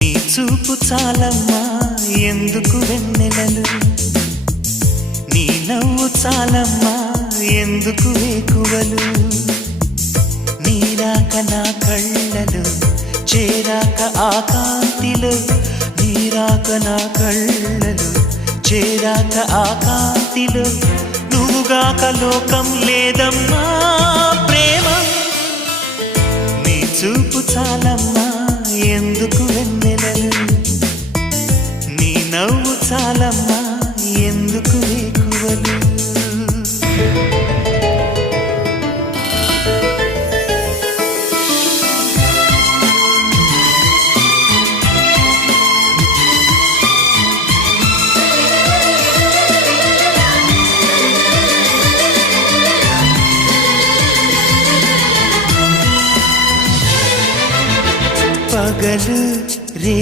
నీ చూపు చాలమ్మా ఎందుకు వెన్నెలలు, నీ నవ్వు చాలమ్మా ఎందుకు వేకువలు, నీరాక నా కళ్ళలు చేరాక ఆ కాంతిలో, నీరాక నా కళ్ళలు చేరాక ఆ కాంతిలో, నువ్వుగాక లోకం లేదమ్మా ప్రేమ. నీ చూపు చాలమ్మా ఎందుకు వెన్నెలలు, నీ నవ్వు చాలమ్మా ఎందుకు వేకువలు. పగలు